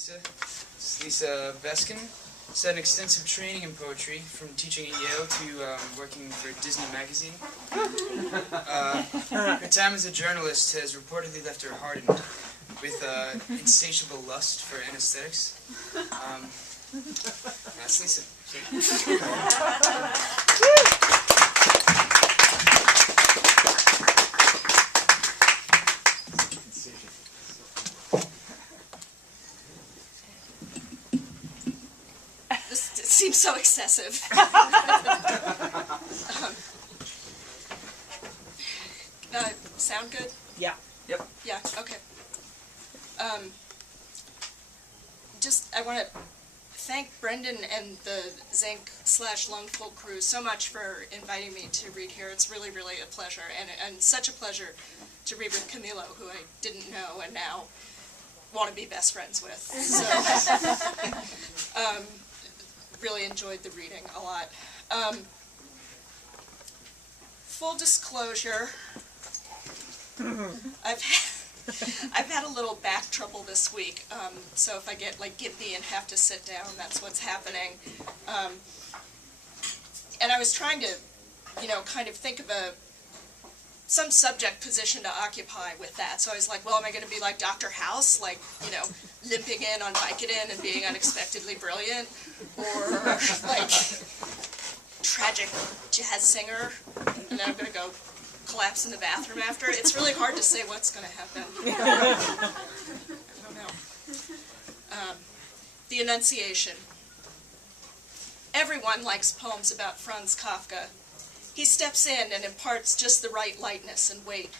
Lisa Beskin. She's had an extensive training in poetry, from teaching at Yale to working for Disney Magazine. Her time as a journalist has reportedly left her hardened with insatiable lust for anesthetics. That's Lisa. Seems so excessive. Sound good? Yeah. Yep. Yeah, okay. I want to thank Brendan and the Zinc/Lungful crew so much for inviting me to read here. It's really, really a pleasure, and such a pleasure to read with Camilo, who I didn't know and now want to be best friends with. So, really enjoyed the reading a lot. Full disclosure, I've had a little back trouble this week, so if I get gimpy and have to sit down, that's what's happening. And I was trying to, kind of think of some subject position to occupy with that. So I was like, well, am I going to be like Dr. House, limping in on Vicodin and being unexpectedly brilliant? Or tragic jazz singer, and then I'm going to go collapse in the bathroom after? It's really hard to say what's going to happen. I don't know. The Annunciation. Everyone likes poems about Franz Kafka. He steps in and imparts just the right lightness and weight.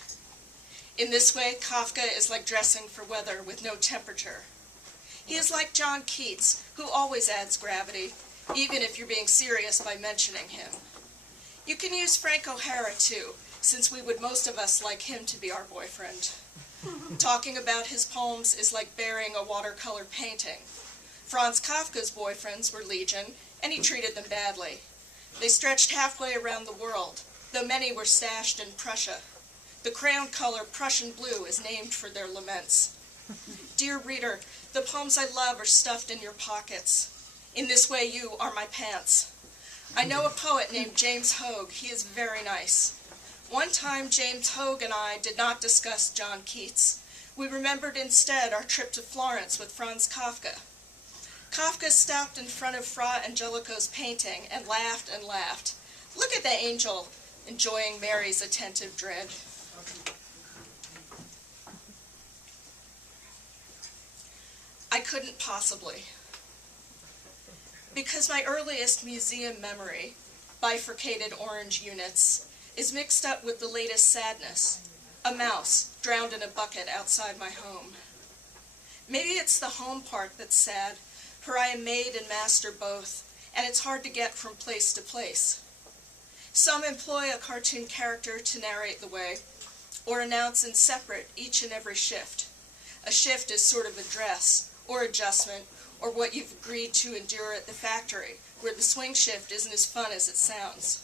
In this way, Kafka is like dressing for weather with no temperature. He is like John Keats, who always adds gravity, even if you're being serious by mentioning him. You can use Frank O'Hara, too, since we would most of us like him to be our boyfriend. Talking about his poems is like burying a watercolor painting. Franz Kafka's boyfriends were legion, and he treated them badly. They stretched halfway around the world, though many were stashed in Prussia. The crayon color Prussian blue is named for their laments. Dear reader, the poems I love are stuffed in your pockets. In this way, you are my pants. I know a poet named James Hogue. He is very nice. One time, James Hogue and I did not discuss John Keats. We remembered instead our trip to Florence with Franz Kafka. Kafka stopped in front of Fra Angelico's painting and laughed and laughed. Look at the angel, enjoying Mary's attentive dread. I couldn't possibly. Because my earliest museum memory, bifurcated orange units, is mixed up with the latest sadness, a mouse drowned in a bucket outside my home. Maybe it's the home part that's sad, for I am maid and master both, and it's hard to get from place to place. Some employ a cartoon character to narrate the way, or announce in separate each and every shift. A shift is sort of a dress, or adjustment, or what you've agreed to endure at the factory, where the swing shift isn't as fun as it sounds.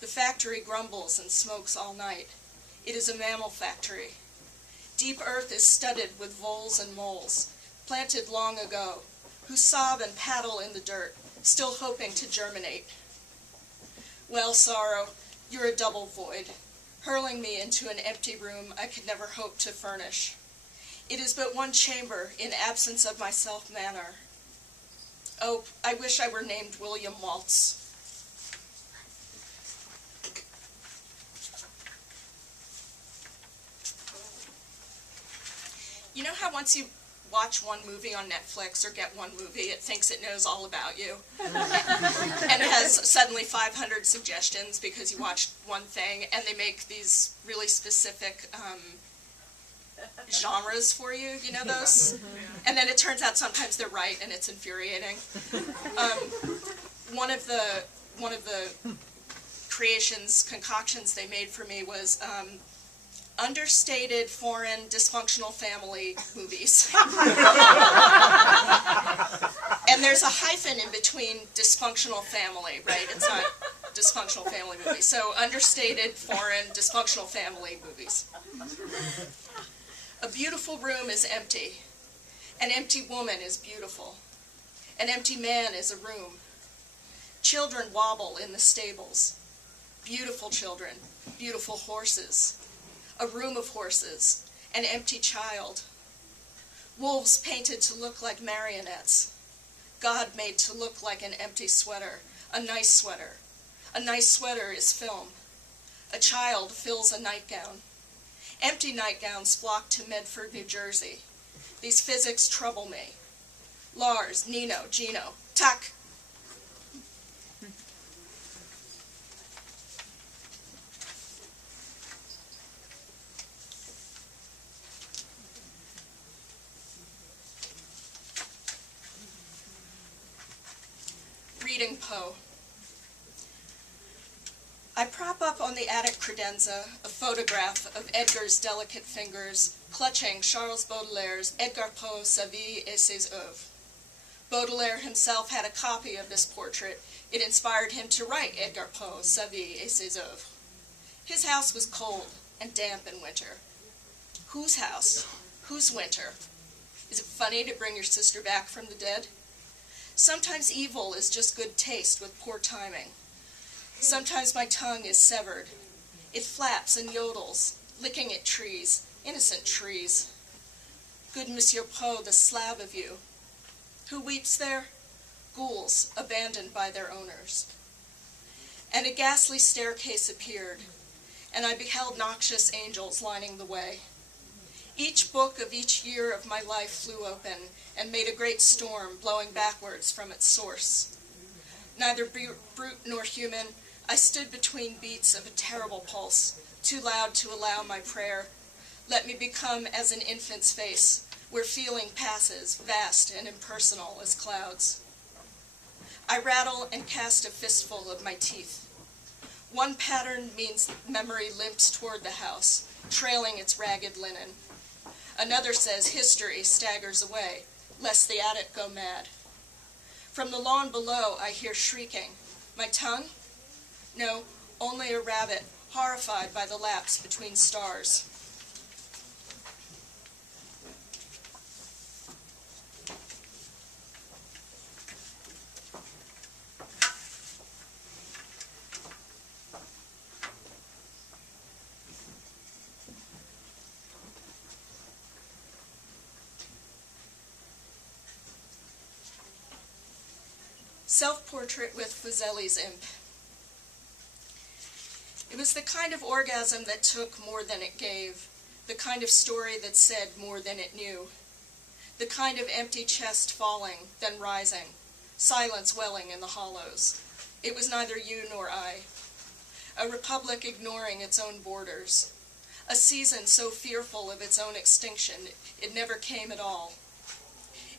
The factory grumbles and smokes all night. It is a mammal factory. Deep earth is studded with voles and moles, planted long ago, who sob and paddle in the dirt, still hoping to germinate. Well, sorrow, you're a double void, hurling me into an empty room I could never hope to furnish. It is but one chamber in absence of my self-manner. Oh, I wish I were named William Waltz. You know how once you watch one movie on Netflix or get one movie, it thinks it knows all about you? And it has suddenly 500 suggestions because you watched one thing, and they make these really specific genres for you, you know those? And then it turns out sometimes they're right, and it's infuriating. One of the concoctions they made for me was understated, foreign, dysfunctional family movies. And there's a hyphen in between dysfunctional family, right? It's not dysfunctional family movies. So understated, foreign, dysfunctional family movies. A beautiful room is empty. An empty woman is beautiful. An empty man is a room. Children wobble in the stables. Beautiful children, beautiful horses. A room of horses, an empty child. Wolves painted to look like marionettes. God made to look like an empty sweater, a nice sweater. A nice sweater is film. A child fills a nightgown. Empty nightgowns flock to Medford, New Jersey. These physics trouble me. Lars, Nino, Gino, Tuck. Reading Poe. I prop up on the attic credenza a photograph of Edgar's delicate fingers clutching Charles Baudelaire's Edgar Poe, Sa vie et ses œuvres. Baudelaire himself had a copy of this portrait. It inspired him to write Edgar Poe, Sa vie et ses œuvres. His house was cold and damp in winter. Whose house? Whose winter? Is it funny to bring your sister back from the dead? Sometimes evil is just good taste with poor timing. Sometimes my tongue is severed. It flaps and yodels, licking at trees, innocent trees. Good Monsieur Poe, the slab of you. Who weeps there? Ghouls abandoned by their owners. And a ghastly staircase appeared, and I beheld noxious angels lining the way. Each book of each year of my life flew open and made a great storm blowing backwards from its source. Neither brute nor human, I stood between beats of a terrible pulse, too loud to allow my prayer. Let me become as an infant's face, where feeling passes, vast and impersonal as clouds. I rattle and cast a fistful of my teeth. One pattern means memory limps toward the house, trailing its ragged linen. Another says history staggers away, lest the attic go mad. From the lawn below I hear shrieking. My tongue? No, only a rabbit, horrified by the lapse between stars. Self-portrait with Fuseli's imp. It was the kind of orgasm that took more than it gave, the kind of story that said more than it knew, the kind of empty chest falling, then rising, silence welling in the hollows. It was neither you nor I. A republic ignoring its own borders, a season so fearful of its own extinction it never came at all.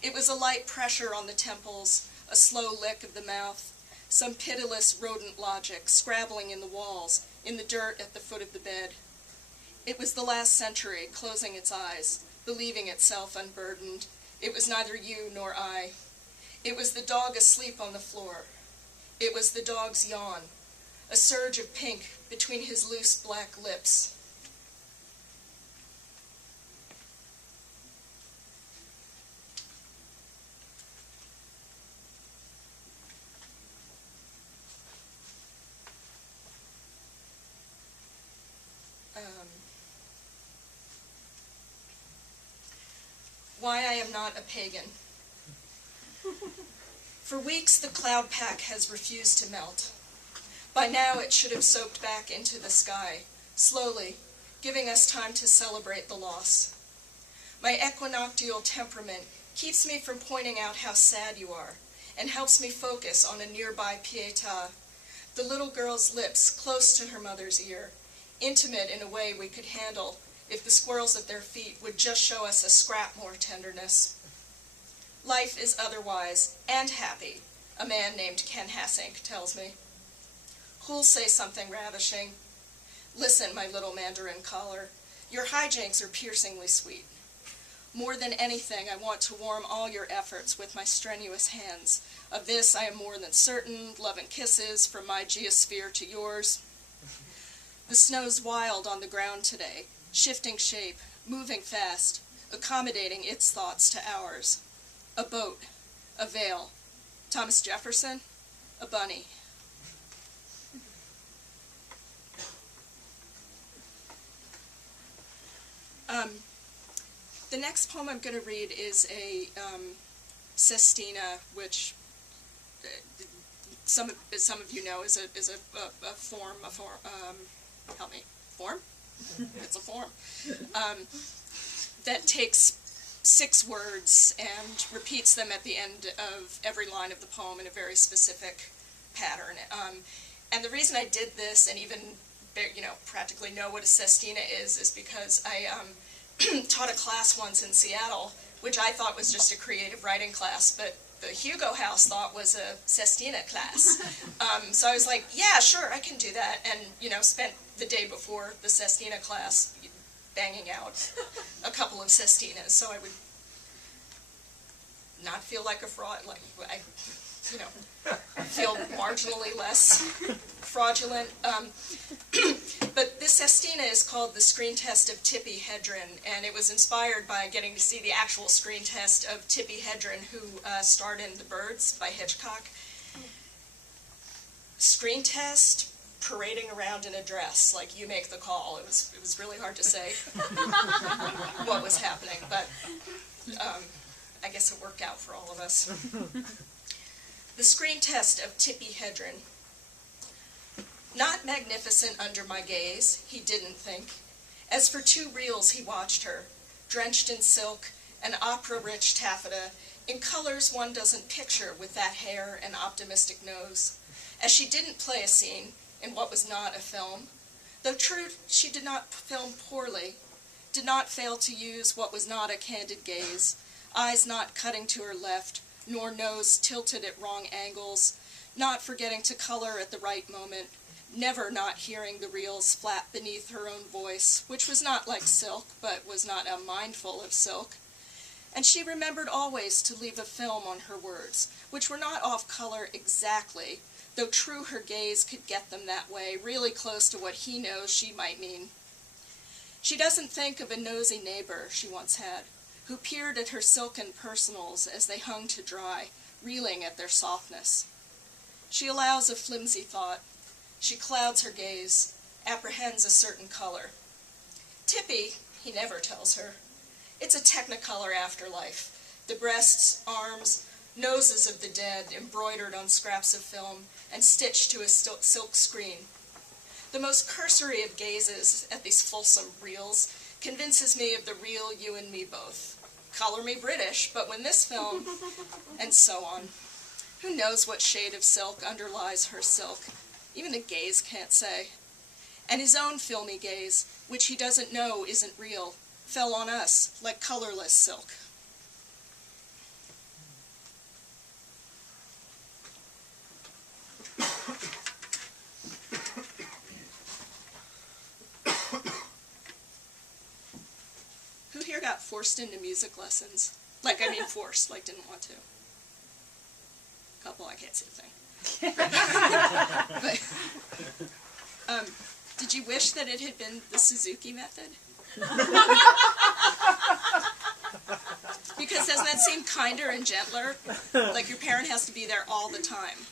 It was a light pressure on the temples, a slow lick of the mouth, some pitiless rodent logic scrabbling in the walls, in the dirt at the foot of the bed. It was the last century closing its eyes, believing itself unburdened. It was neither you nor I. It was the dog asleep on the floor. It was the dog's yawn, a surge of pink between his loose black lips. Why I am not a pagan. For weeks the cloud pack has refused to melt. By now it should have soaked back into the sky, slowly, giving us time to celebrate the loss. My equinoctial temperament keeps me from pointing out how sad you are, and helps me focus on a nearby pietà, the little girl's lips close to her mother's ear, intimate in a way we could handle if the squirrels at their feet would just show us a scrap more tenderness. Life is otherwise, and happy, a man named Ken Hassink tells me. Who'll say something ravishing? Listen, my little mandarin caller, your hijinks are piercingly sweet. More than anything, I want to warm all your efforts with my strenuous hands. Of this I am more than certain, love and kisses from my geosphere to yours. The snow's wild on the ground today, shifting shape, moving fast, accommodating its thoughts to ours. A boat, a veil, Thomas Jefferson, a bunny. The next poem I'm going to read is a sestina, which some of you know is a form. Help me, form? It's a form that takes 6 words and repeats them at the end of every line of the poem in a very specific pattern. And the reason I did this, and even practically know what a sestina is because I taught a class once in Seattle, which I thought was just a creative writing class, but the Hugo House thought was a sestina class. So I was like, yeah, sure, I can do that, and spent the day before the sestina class banging out a couple of sestinas, so I would not feel like a fraud, like I feel marginally less fraudulent. But this sestina is called The Screen Test of Tippi Hedren, and it was inspired by getting to see the actual screen test of Tippi Hedren, who starred in The Birds by Hitchcock. Screen test, parading around in a dress, like you make the call. It was really hard to say what was happening, but I guess it worked out for all of us. The Screen Test of Tippi Hedren. Not magnificent under my gaze, he didn't think. As for 2 reels he watched her, drenched in silk and opera-rich taffeta, in colors one doesn't picture with that hair and optimistic nose. As she didn't play a scene in what was not a film, though true she did not film poorly, did not fail to use what was not a candid gaze, eyes not cutting to her left, nor nose tilted at wrong angles, not forgetting to color at the right moment, never not hearing the reels flap beneath her own voice, which was not like silk, but was not unmindful of silk. And she remembered always to leave a film on her words, which were not off color exactly, though true her gaze could get them that way, really close to what he knows she might mean. She doesn't think of a nosy neighbor she once had, who peered at her silken personals as they hung to dry, reeling at their softness. She allows a flimsy thought. She clouds her gaze, apprehends a certain color. Tippi, he never tells her. It's a technicolor afterlife. The breasts, arms, noses of the dead embroidered on scraps of film and stitched to a silk screen. The most cursory of gazes at these fulsome reels convinces me of the real you and me both. Color me British, but when this film, and so on. Who knows what shade of silk underlies her silk? Even the gaze can't say. And his own filmy gaze, which he doesn't know isn't real, fell on us like colorless silk. Who here got forced into music lessons? Like, I mean forced, like didn't want to. Couple, I can't see a thing. But, did you wish that it had been the Suzuki method? Because doesn't that seem kinder and gentler? Like your parent has to be there all the time.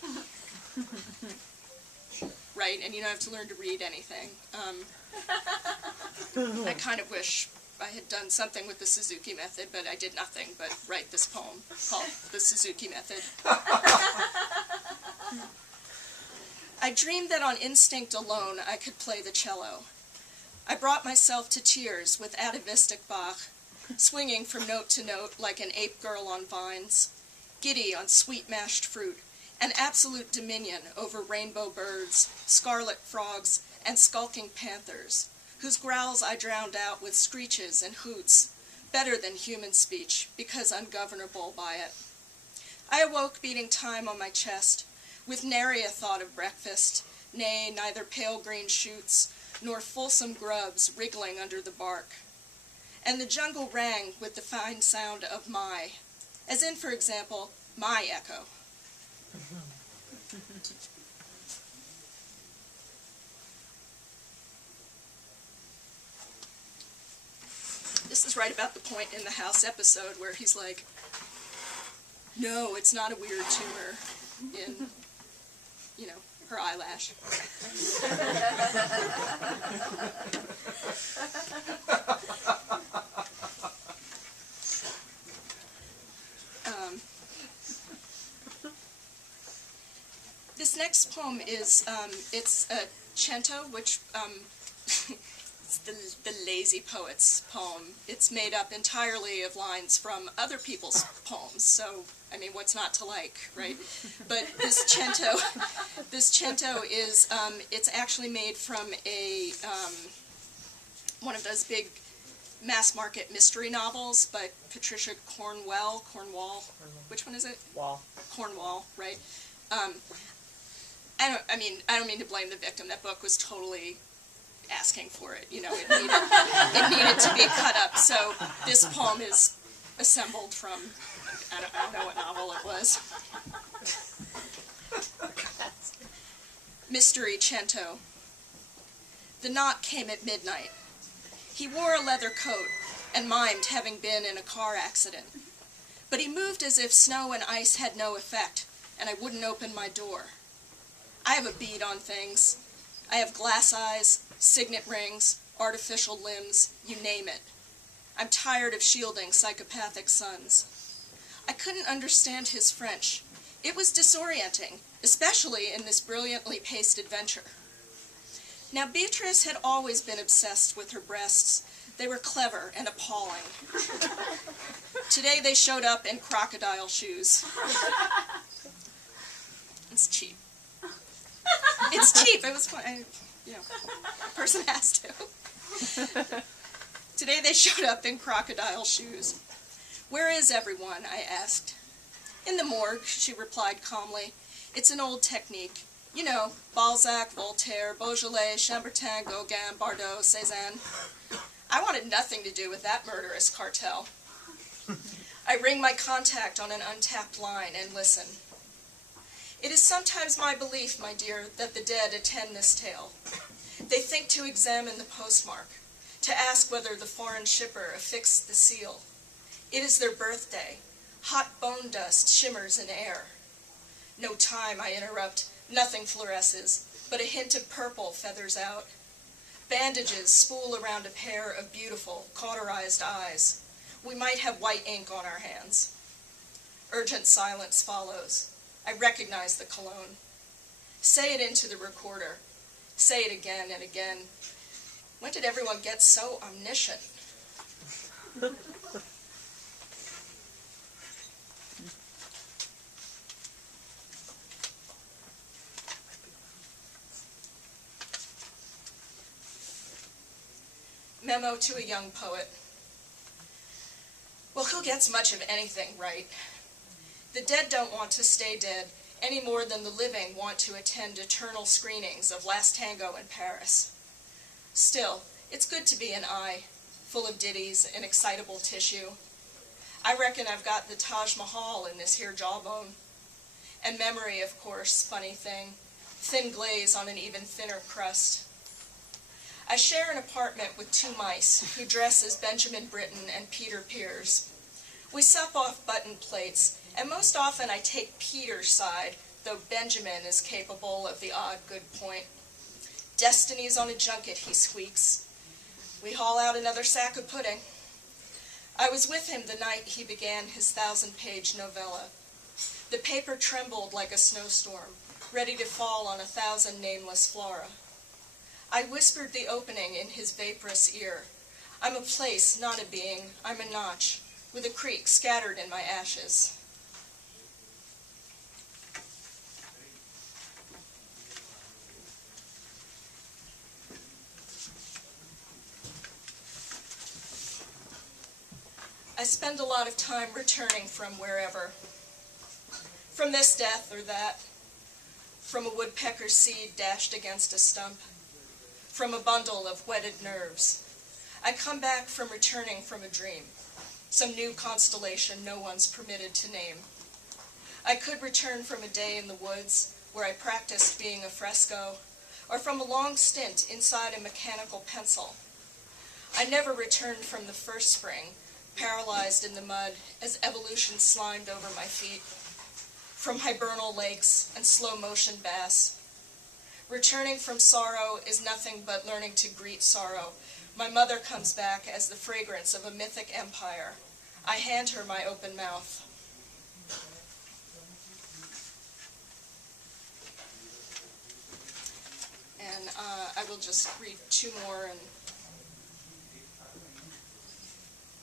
Right? And you don't have to learn to read anything. I kind of wish I had done something with the Suzuki method, but I did nothing but write this poem called The Suzuki Method. I dreamed that on instinct alone I could play the cello. I brought myself to tears with atavistic Bach, swinging from note to note like an ape girl on vines, giddy on sweet mashed fruit, and absolute dominion over rainbow birds, scarlet frogs, and skulking panthers, whose growls I drowned out with screeches and hoots, better than human speech, because ungovernable by it. I awoke beating time on my chest, with nary a thought of breakfast, nay, neither pale green shoots, nor fulsome grubs wriggling under the bark. And the jungle rang with the fine sound of my, as in, for example, my echo. This is That's right about the point in the House episode where he's like, no, it's not a weird tumor in, you know, her eyelash. This next poem is, it's a cento, which, it's the lazy poet's poem. It's made up entirely of lines from other people's poems, so, I mean, what's not to like, right? But this cento is, it's actually made from a, one of those big mass-market mystery novels by Patricia Cornwall, which one is it? Cornwall, right? I don't mean to blame the victim. That book was totally asking for it. You know, it needed to be cut up. So this poem is assembled from, I don't know what novel it was. Mystery Cento. The knock came at midnight. He wore a leather coat and mimed having been in a car accident. But he moved as if snow and ice had no effect, and I wouldn't open my door. I have a bead on things. I have glass eyes, signet rings, artificial limbs, you name it. I'm tired of shielding psychopathic sons. I couldn't understand his French. It was disorienting, especially in this brilliantly paced adventure. Now, Beatrice had always been obsessed with her breasts. They were clever and appalling. Today they showed up in crocodile shoes. It's cheap. It's cheap. It was fun. You know, a person has to. Today they showed up in crocodile shoes. Where is everyone? I asked. In the morgue, she replied calmly. It's an old technique. You know, Balzac, Voltaire, Beaujolais, Chambertin, Gauguin, Bardot, Cézanne. I wanted nothing to do with that murderous cartel. I ring my contact on an untapped line and listen. It is sometimes my belief, my dear, that the dead attend this tale. They think to examine the postmark, to ask whether the foreign shipper affixed the seal. It is their birthday. Hot bone dust shimmers in air. No time, I interrupt. Nothing fluoresces, but a hint of purple feathers out. Bandages spool around a pair of beautiful, cauterized eyes. We might have white ink on our hands. Urgent silence follows. I recognize the cologne. Say it into the recorder. Say it again and again. When did everyone get so omniscient? Memo to a young poet. Well, who gets much of anything right? The dead don't want to stay dead any more than the living want to attend eternal screenings of Last Tango in Paris. Still, it's good to be an eye, full of ditties and excitable tissue. I reckon I've got the Taj Mahal in this here jawbone. And memory, of course, funny thing, thin glaze on an even thinner crust. I share an apartment with two mice who dress as Benjamin Britten and Peter Pears. We sup off button plates, and most often I take Peter's side, though Benjamin is capable of the odd good point. Destiny's on a junket, he squeaks. We haul out another sack of pudding. I was with him the night he began his 1,000-page novella. The paper trembled like a snowstorm, ready to fall on 1,000 nameless flora. I whispered the opening in his vaporous ear. I'm a place, not a being. I'm a notch, with a creek scattered in my ashes. I spend a lot of time returning from wherever. From this death or that. From a woodpecker's seed dashed against a stump. From a bundle of wetted nerves. I come back from returning from a dream, some new constellation no one's permitted to name. I could return from a day in the woods where I practiced being a fresco, or from a long stint inside a mechanical pencil. I never returned from the first spring, paralyzed in the mud as evolution slimed over my feet, from hibernal lakes and slow-motion bass. Returning from sorrow is nothing but learning to greet sorrow. My mother comes back as the fragrance of a mythic empire. I hand her my open mouth. And I will just read two more and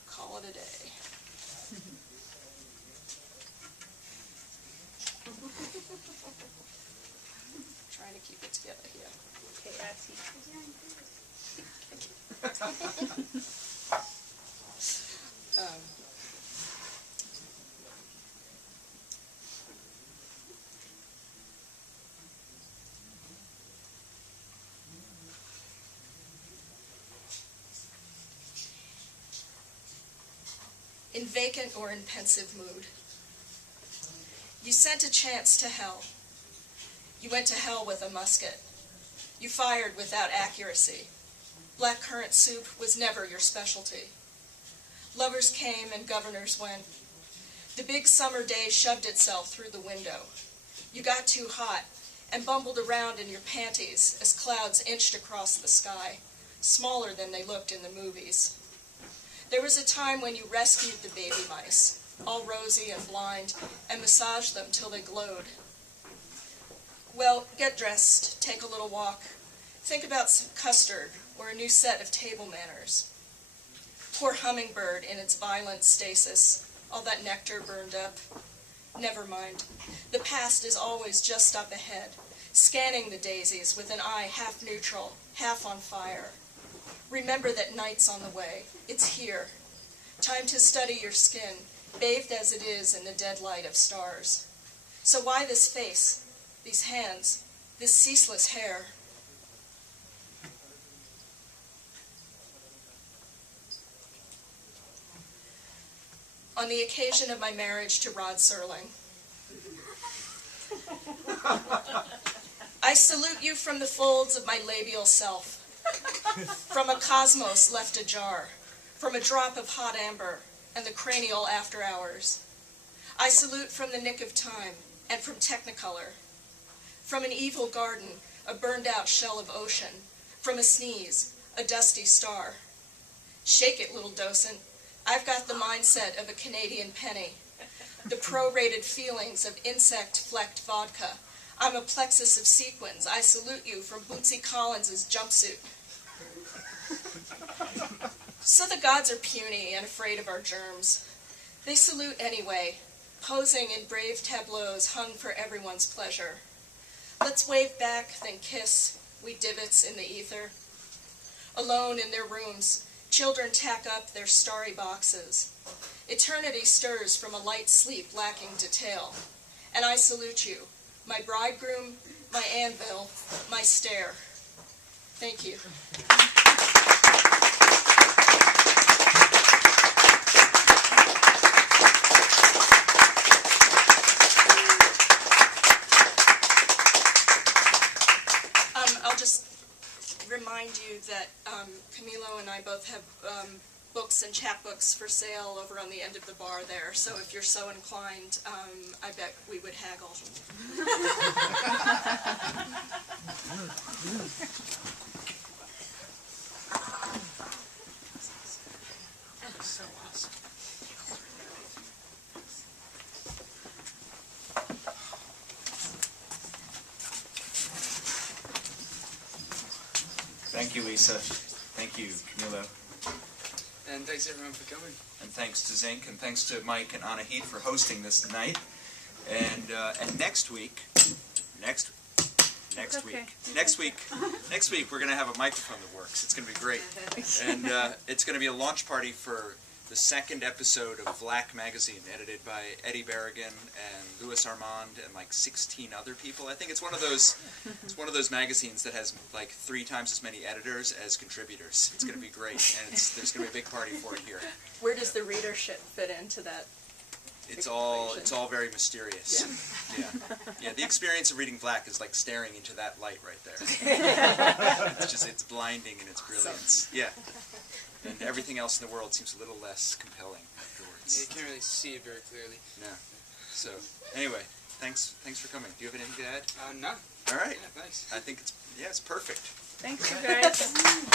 call it a day. Trying to keep it together here. Okay, that's it. In vacant or in pensive mood. You sent a chance to hell. You went to hell with a musket. You fired without accuracy. Blackcurrant soup was never your specialty. Lovers came and governors went. The big summer day shoved itself through the window. You got too hot and bumbled around in your panties as clouds inched across the sky, smaller than they looked in the movies. There was a time when you rescued the baby mice, all rosy and blind, and massaged them till they glowed. Well, get dressed, take a little walk, think about some custard or a new set of table manners. Poor hummingbird in its violent stasis, all that nectar burned up. Never mind. The past is always just up ahead, scanning the daisies with an eye half neutral, half on fire. Remember that night's on the way. It's here. Time to study your skin, bathed as it is in the dead light of stars. So why this face, these hands, this ceaseless hair? On the occasion of my marriage to Rod Serling, I salute you from the folds of my labial self, from a cosmos left ajar, from a drop of hot amber and the cranial after hours. I salute from the nick of time and from Technicolor, from an evil garden, a burned out shell of ocean, from a sneeze, a dusty star. Shake it, little docent. I've got the mindset of a Canadian penny, the prorated feelings of insect-flecked vodka. I'm a plexus of sequins. I salute you from Bootsy Collins's jumpsuit. So the gods are puny and afraid of our germs. They salute anyway, posing in brave tableaus hung for everyone's pleasure. Let's wave back, then kiss, we divots in the ether. Alone in their rooms, children tack up their starry boxes. Eternity stirs from a light sleep lacking detail. And I salute you, my bridegroom, my anvil, my stair. Thank you. I'll just remind you that Camilo and I both have books and chapbooks for sale over on the end of the bar there, so if you're so inclined, I bet we would haggle. So awesome. Thank you, Lisa. Thank you, Camilo. And thanks everyone for coming. And thanks to Zinc, and thanks to Mike and Anahit for hosting this night. And next week, next week, we're going to have a microphone that works. It's going to be great. And it's going to be a launch party for the second episode of Black Magazine, edited by Eddie Berrigan and Louis Armand and like 16 other people. I think it's one of those magazines that has like 3 times as many editors as contributors. It's going to be great, and there's going to be a big party for it here. Where does the readership fit into that? It's all very mysterious. Yeah. The experience of reading Black is like staring into that light right there. It's blinding in its brilliance. Yeah. and everything else in the world seems a little less compelling afterwards. You can't really see it very clearly. No. So, anyway, thanks for coming. Do you have anything to add? No. All right. Yeah, thanks. I think it's perfect. Thanks, you guys.